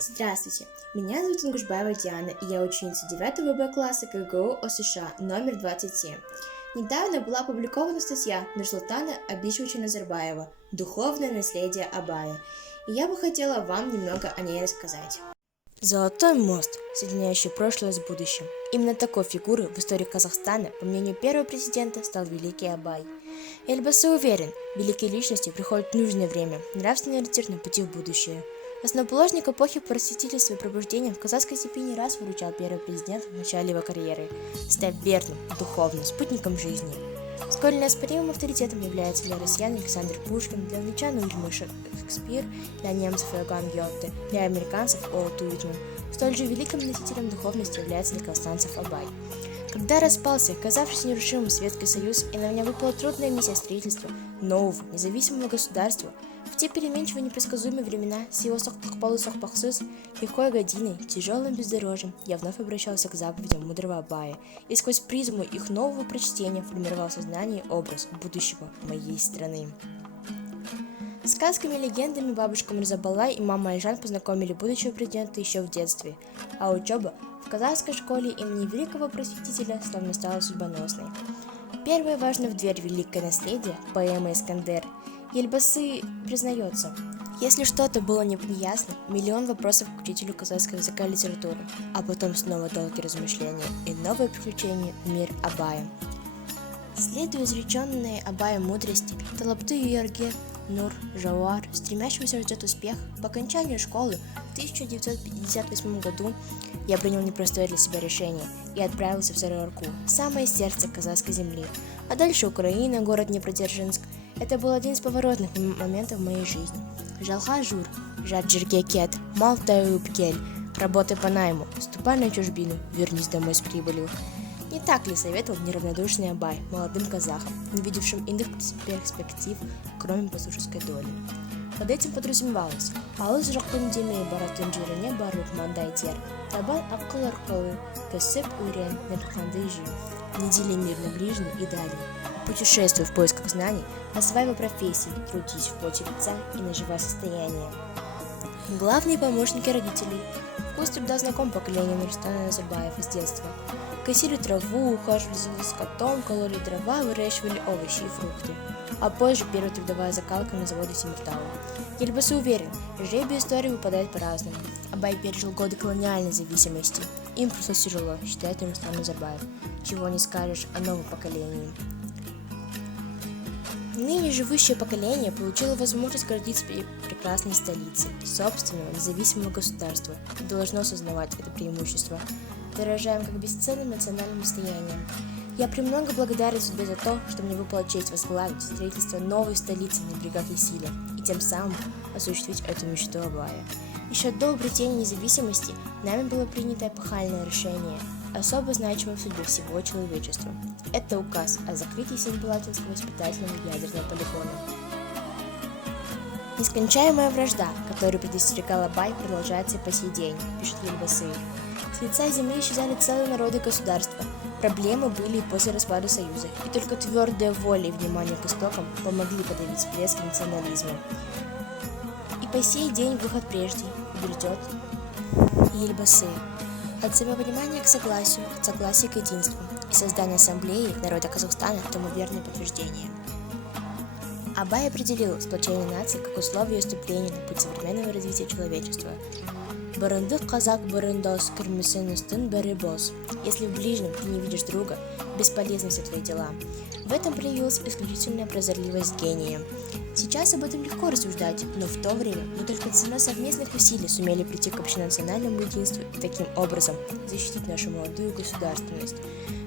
Здравствуйте, меня зовут Ингушбаева Диана, и я ученица 9 Б класса КГУ ОСШ номер 27. Недавно была опубликована статья Нурсултана Абишевича Назарбаева «Духовное наследие Абая», и я бы хотела вам немного о ней рассказать. Золотой мост, соединяющий прошлое с будущим. Именно такой фигурой в истории Казахстана, по мнению первого президента, стал великий Абай. Эльбасы уверен, великие личности приходят в нужное время, нравственный ориентир на пути в будущее. Основоположник эпохи просветительства и пробуждения в казахской степи не раз выручал первый президент в начале его карьеры, став верным, духовным спутником жизни. Сколь неоспоримым авторитетом является для россиян Александр Пушкин, для англичан Уильям Шекспир, для немцев Иоганн Гёте, для американцев Уолт Уитмен, столь же великим носителем духовности является для казахстанцев Абай. Когда распался, казавшийся нерушимым Советский Союз, и на меня выпала трудная миссия строительства нового, независимого государства, в те переменчивые непредсказуемые времена с его сохпахсыз, легкой годиной, тяжелым бездорожьем, я вновь обращался к заповедям мудрого Абая, и сквозь призму их нового прочтения формировал сознание и образ будущего моей страны. Сказками и легендами бабушка Мирзабалай и мама Айжан познакомили будущего президента еще в детстве, а учеба в казахской школе имени великого просветителя словно стала судьбоносной. Первое важно в дверь великое наследие, поэма «Искандер». Ельбасы признается, если что-то было неясно, миллион вопросов к учителю казахского языка и литературы, а потом снова долгие размышления и новые приключения в мир Абая. Следуя изреченной Абая мудрости, Талапты Юерге Нур Жауар, стремящегося ждет успех, по окончанию школы в 1958 году я принял непростое для себя решение и отправился в Сарыарку, самое сердце казахской земли, а дальше Украина, город Днепродзержинск. Это был один из поворотных моментов в моей жизни. Жалха жур, жар джирге кет, мал таюбкель, работай по найму, ступай на чужбину, вернись домой с прибылью. Не так ли советовал неравнодушный Абай молодым казахам, не видевшим иных перспектив, кроме пастушеской доли? Под этим подразумевалось «Алыс жоқтың демей баратын жеріне барып маңдай тер, табан ақыл арқылы, кәсіп өрен, нәпқанды жив». Не дели мир на ближний и дальний, путешествуй в поисках знаний, осваивай профессии, трудись в поте лица и наживай состояние. Главные помощники родителей. Вкус труда знаком поколению Нурсултана Назарбаева с детства. Косили траву, ухаживали за скотом, кололи дрова, выращивали овощи и фрукты. А позже первая трудовая закалка на заводе Темиртау. Ельбасы уверен, жребий истории выпадает по-разному. Абай пережил годы колониальной зависимости. Им пришлось тяжело, считает Нурсултан Назарбаев. Чего не скажешь о новом поколении. Ныне живущее поколение получило возможность гордиться прекрасной столицей, собственного независимого государства, и должно осознавать это преимущество. Дорожаем как бесценным национальным достоянием. Я премного благодарен судьбе за то, что мне выпала честь возглавить строительство новой столицы на берегах Есиля и тем самым осуществить эту мечту Абая. Еще до обретения независимости нами было принято эпохальное решение, особо значимое в судьбе всего человечества. Это указ о закрытии Семипалатинского испытательного ядерного полигона. Нескончаемая вражда, которую предостерегал Абай, продолжается и по сей день, пишет Ельбасы. С лица земли исчезали целые народы и государства. Проблемы были и после распада Союза, и только твердая воля и внимание к истокам помогли подавить всплеск национализма. И по сей день выход прежде грядет Ельбасы. От взаимопонимания к согласию, от согласия к единству и создания ассамблеи народа Казахстана тому верное подтверждение. Абай определил сплочение нации как условие вступления на путь современного развития человечества. Барындык казак барындос, кірмесін істің бәрі бос. Если в ближнем ты не видишь друга, бесполезны все твои дела. В этом проявилась исключительная прозорливость гения. Сейчас об этом легко рассуждать, но в то время мы только ценой совместных усилий сумели прийти к общенациональному единству и таким образом защитить нашу молодую государственность.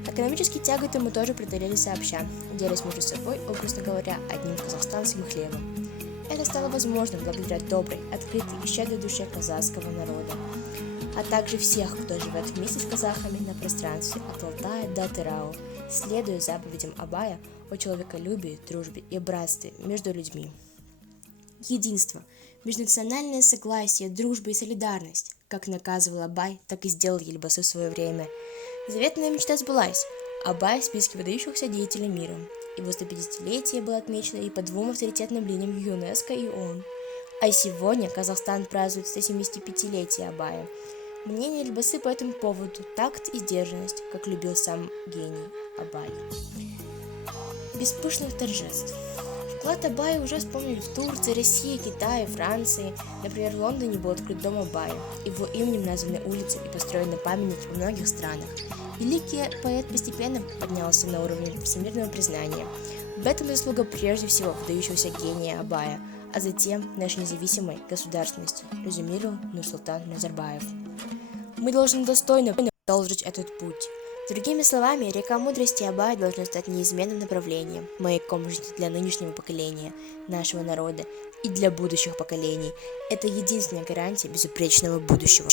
Экономические тяготы мы тоже преодолели сообща, делясь между собой, образно говоря, одним казахстанским хлебом. Это стало возможным благодаря доброй, открытой и щедрой душе казахского народа, а также всех, кто живет вместе с казахами на пространстве от Алтая до Атырау, следуя заповедям Абая о человеколюбии, дружбе и братстве между людьми. Единство, межнациональное согласие, дружба и солидарность, как наказывал Абай, так и сделал Ельбасы в свое время. Заветная мечта сбылась. Абай в списке выдающихся деятелей мира. Его 150-летие было отмечено и по двум авторитетным линиям ЮНЕСКО и ООН. А сегодня Казахстан празднует 175-летие Абая. Мнение Эльбасы по этому поводу – такт и сдержанность, как любил сам гений Абай. Без пышных торжеств. Вклад Абая уже вспомнили в Турции, России, Китае, Франции. Например, в Лондоне был открыт дом Абая. Его именем названы улицы и построены памятники в многих странах. Великий поэт постепенно поднялся на уровень всемирного признания. В этом заслуга прежде всего выдающегося гения Абая, а затем нашей независимой государственности, резюмировал Нурсултан Назарбаев. Мы должны достойно продолжить этот путь. Другими словами, река мудрости Абая должна стать неизменным направлением, маяком жизни для нынешнего поколения, нашего народа и для будущих поколений. Это единственная гарантия безупречного будущего.